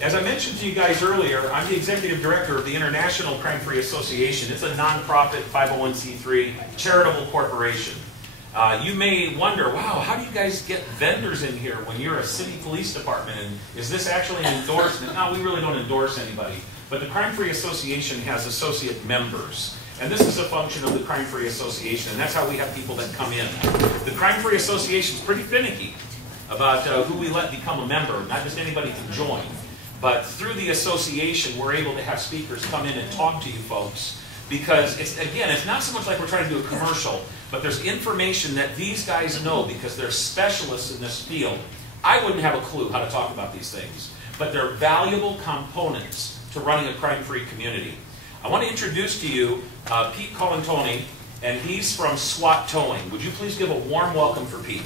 As I mentioned to you guys earlier, I'm the executive director of the International Crime-Free Association. It's a nonprofit 501c3 charitable corporation. You may wonder, wow, how do you guys get vendors in here when you're a city police department? And is this actually an endorsement? No, we really don't endorse anybody. But the Crime-Free Association has associate members. And this is a function of the Crime-Free Association. And that's how we have people that come in. The Crime-Free Association is pretty finicky about who we let become a member. Not just anybody can join. But through the association, we're able to have speakers come in and talk to you folks. Because, it's not so much like we're trying to do a commercial, but there's information that these guys know because they're specialists in this field. I wouldn't have a clue how to talk about these things, but they're valuable components to running a crime-free community. I want to introduce to you Pete Colantoni, and he's from SWAT Towing. Would you please give a warm welcome for Pete?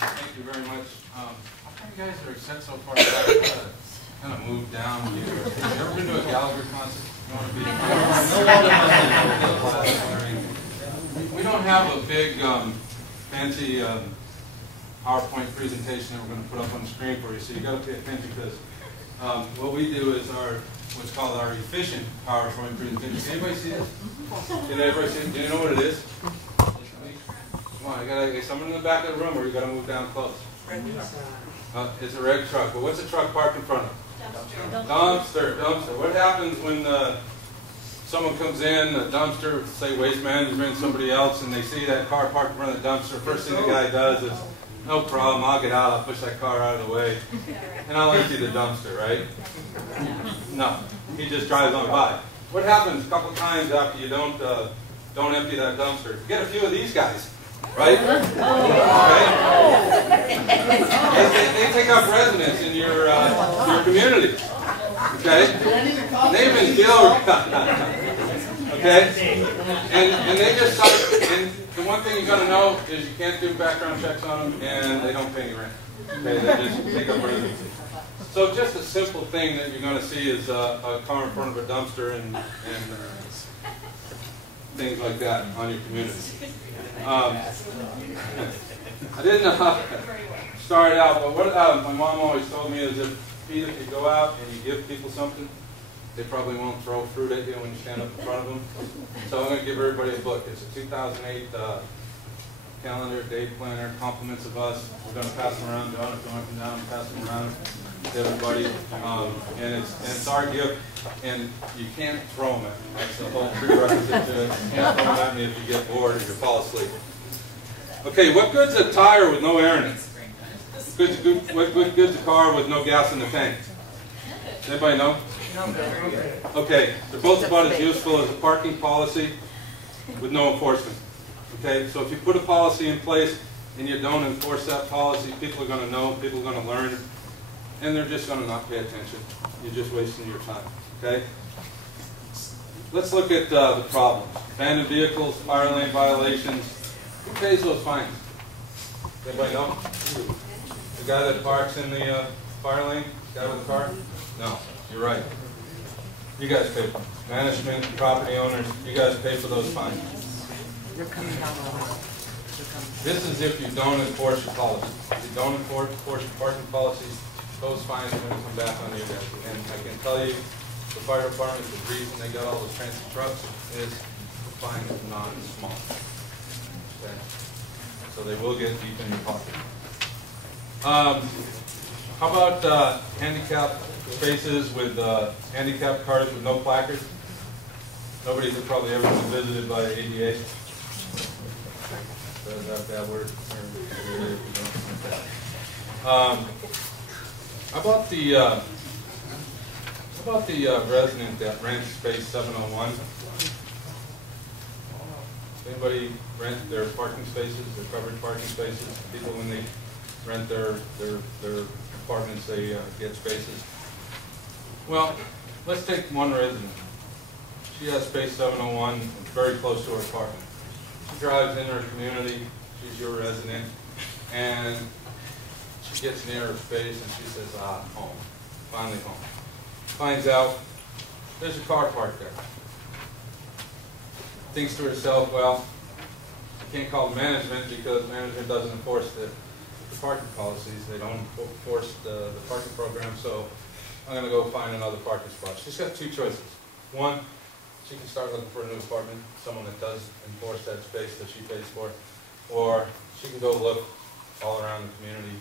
Thank you very much. How come you guys are set so far back? Kind of moved down here. Have you ever been to a Gallagher concert? You want to be? We don't have a big, fancy PowerPoint presentation that we're going to put up on the screen for you, so you got to pay attention because what we do is what's called our efficient PowerPoint presentation. Can anybody see this? Can everybody see it? Do you know what it is? Come on, I got someone in the back of the room, or you got to move down close. It's a red truck. But what's a truck parked in front of? Dumpster. What happens when someone comes in, a dumpster, say Waste Management, somebody else, and they see that car parked in front of the dumpster? First thing the guy does is, no problem, I'll get out, I'll push that car out of the way, and I'll empty the dumpster, right? No, he just drives on by. What happens a couple times after you don't empty that dumpster? You get a few of these guys. Right? Okay. They take up residence in your community. Okay? Name and bill. Okay? And they just start, and the one thing you're going to know is you can't do background checks on them, and they don't pay any rent. Okay? They just take up residency. So just a simple thing that you're going to see is a car in front of a dumpster and things like that on your community. I didn't know how to start out, but what my mom always told me is if you go out and you give people something, they probably won't throw fruit at you when you stand up in front of them. So I'm going to give everybody a book. It's a 2008 calendar, day planner, compliments of us. We're going to pass them around, going up and down, pass them around to everybody. And it's our gift, and you can't throw them at me. That's the whole prerequisite to it. You can't throw them at me if you get bored or you fall asleep. Okay, what good's a tire with no air in it? What good's a car with no gas in the tank? Anybody know? Okay, they're both about as useful as a parking policy with no enforcement. Okay, so if you put a policy in place and you don't enforce that policy, people are going to know, people are going to learn, and they're just going to not pay attention. You're just wasting your time. Okay? Let's look at the problems. Abandoned vehicles, fire lane violations. Who pays those fines? Anybody know? The guy that parks in the fire lane? The guy with the car? No, you're right. You guys pay for them. Management, property owners, you guys pay for those fines. This is if you don't enforce your policy. If you don't enforce your parking policies, those fines are going to come back on your desk. And I can tell you, the fire department, the reason they got all those fancy trucks is the fine is not small. Okay? So they will get deep in your pocket. How about handicap spaces with handicapped cars with no placards? Nobody's probably ever been visited by the ADA. Is that a bad word? How about the resident that rents space 701? Anybody rent their parking spaces, their covered parking spaces? People, when they rent their apartments, they get spaces. Well, let's take one resident. She has space 701. It's very close to her apartment. She drives in her community. She's your resident, and she gets near her space and she says, "Ah, home, finally home." Finds out there's a car parked there. Thinks to herself, "Well, I can't call management because management doesn't enforce the the parking policies. They don't enforce the parking program, so I'm going to go find another parking spot. She's got two choices. One, she can start looking for a new apartment, someone that does enforce that space that she pays for, or she can go look all around the community,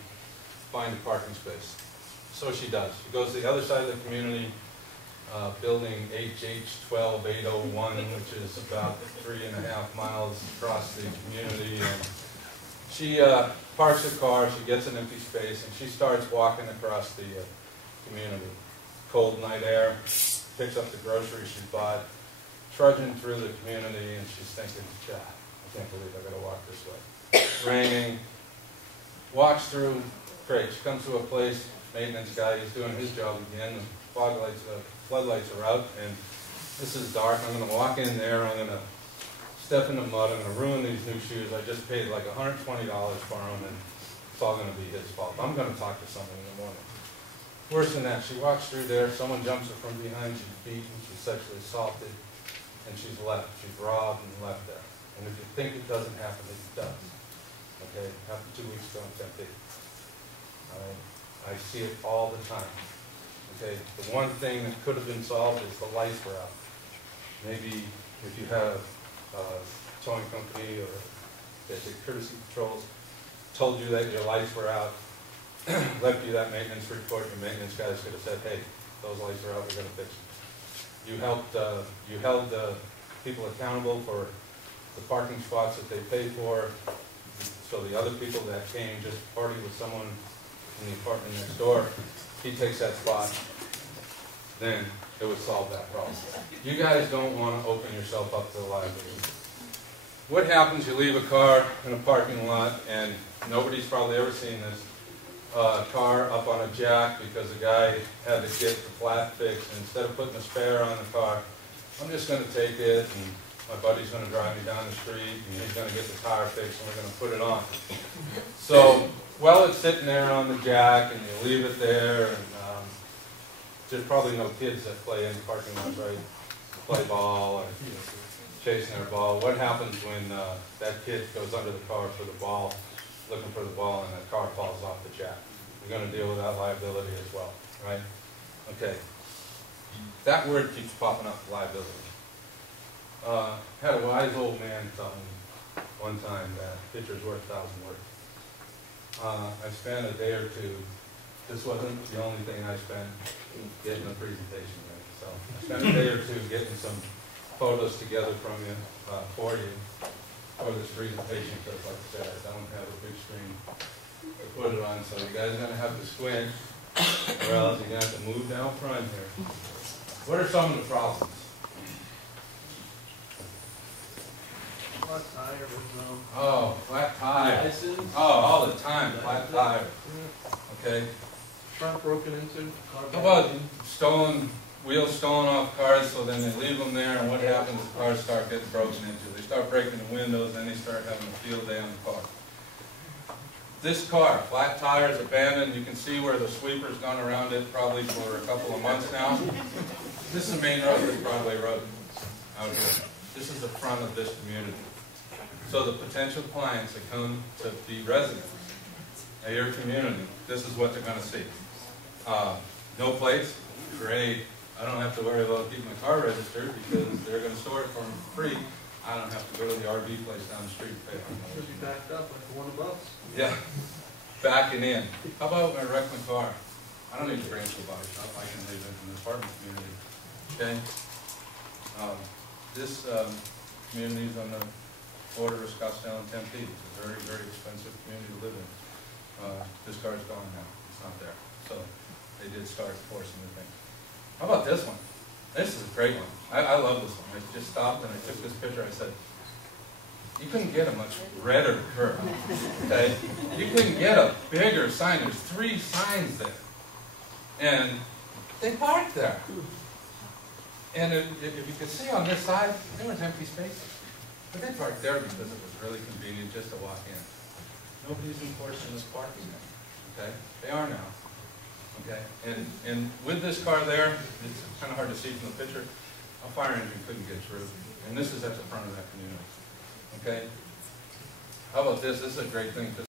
find a parking space. So she does. She goes to the other side of the community, building HH12801, which is about 3.5 miles across the community. And she parks her car, she gets an empty space, and she starts walking across the community. Cold night air, picks up the groceries she bought, trudging through the community, and she's thinking, God, I can't believe I gotta walk this way. Raining, walks through, great, she comes to a place, maintenance guy, he's doing his job again, the floodlights are out, and this is dark, I'm gonna walk in there, I'm gonna step in the mud, I'm gonna ruin these new shoes, I just paid like $120 for them, and it's all gonna be his fault. I'm gonna talk to someone in the morning. Worse than that, she walks through there, someone jumps her from behind, she's beaten, she's sexually assaulted, and she's left. She's robbed and left there. And if you think it doesn't happen, it does. Okay, it happened 2 weeks ago in Tempe. I see it all the time. Okay, the one thing that could have been solved is the lights were out. Maybe if you have a towing company or the courtesy patrols told you that your lights were out, left you that maintenance report, your maintenance guys could have said, hey, those lights are out, we're going to fix them. You held people accountable for the parking spots that they paid for, so the other people that came just party with someone in the apartment next door, he takes that spot, then it would solve that problem. You guys don't want to open yourself up to the liability. What happens, you leave a car in a parking lot, and nobody's probably ever seen this, car up on a jack because the guy had to get the flat fixed, and instead of putting a spare on the car, I'm just going to take it, and my buddy's going to drive me down the street, and he's going to get the tire fixed, and we're going to put it on. So, while it's sitting there on the jack, and you leave it there, and there's probably no kids that play in the parking lot, right? Play ball, or chasing their ball. What happens when that kid goes under the car for the ball, looking for the ball, and the car falls off the jack? You're going to deal with that liability as well, right? Okay. That word keeps popping up, liability. Had a wise old man tell me one time that picture's worth 1,000 words. I spent a day or two, this wasn't the only thing I spent getting a presentation ready, so I spent a day or two getting some photos together from you, for you, for this presentation, because like I said, I don't have a big screen to put it on, so you guys are going to have to squint, or else you're going to have to move down front here. What are some of the problems? Flat tire. Oh, flat tire. Oh, all the time, flat tire. Okay. Front broken into. How about wheels stolen off cars, so then they leave them there, and what happens is cars start getting broken into? They start breaking the windows, then they start having a field day on the car. This car, flat tires, abandoned, you can see where the sweeper's gone around it probably for a couple of months now. This is the main road, this Broadway Road out here. This is the front of this community. So the potential clients that come to be residents at your community, this is what they're going to see. No plates, great. I don't have to worry about keeping my car registered because they're going to store it for me for free. I don't have to go to the RV place down the street and pay for it. Should be backed up like the one above. Yeah, backing in. How about when I wreck my car? I don't need to branch the body shop. I can live in an apartment community. Okay? This community is on the border of Scottsdale and Tempe. It's a very, very expensive community to live in. This car is gone now. It's not there. So they did start forcing the thing. How about this one? This is a great one. I love this one. I just stopped and I took this picture. I said, you couldn't get a much redder curve. Okay? You couldn't get a bigger sign. There's 3 signs there. And they parked there. And if you could see on this side, there was empty spaces. But they parked there because it was really convenient just to walk in. Nobody's enforcing this parking there. Okay? They are now. Okay? And with this car there, it's kind of hard to see from the picture, a fire engine couldn't get through. And this is at the front of that community. Okay? How about this? This is a great thing.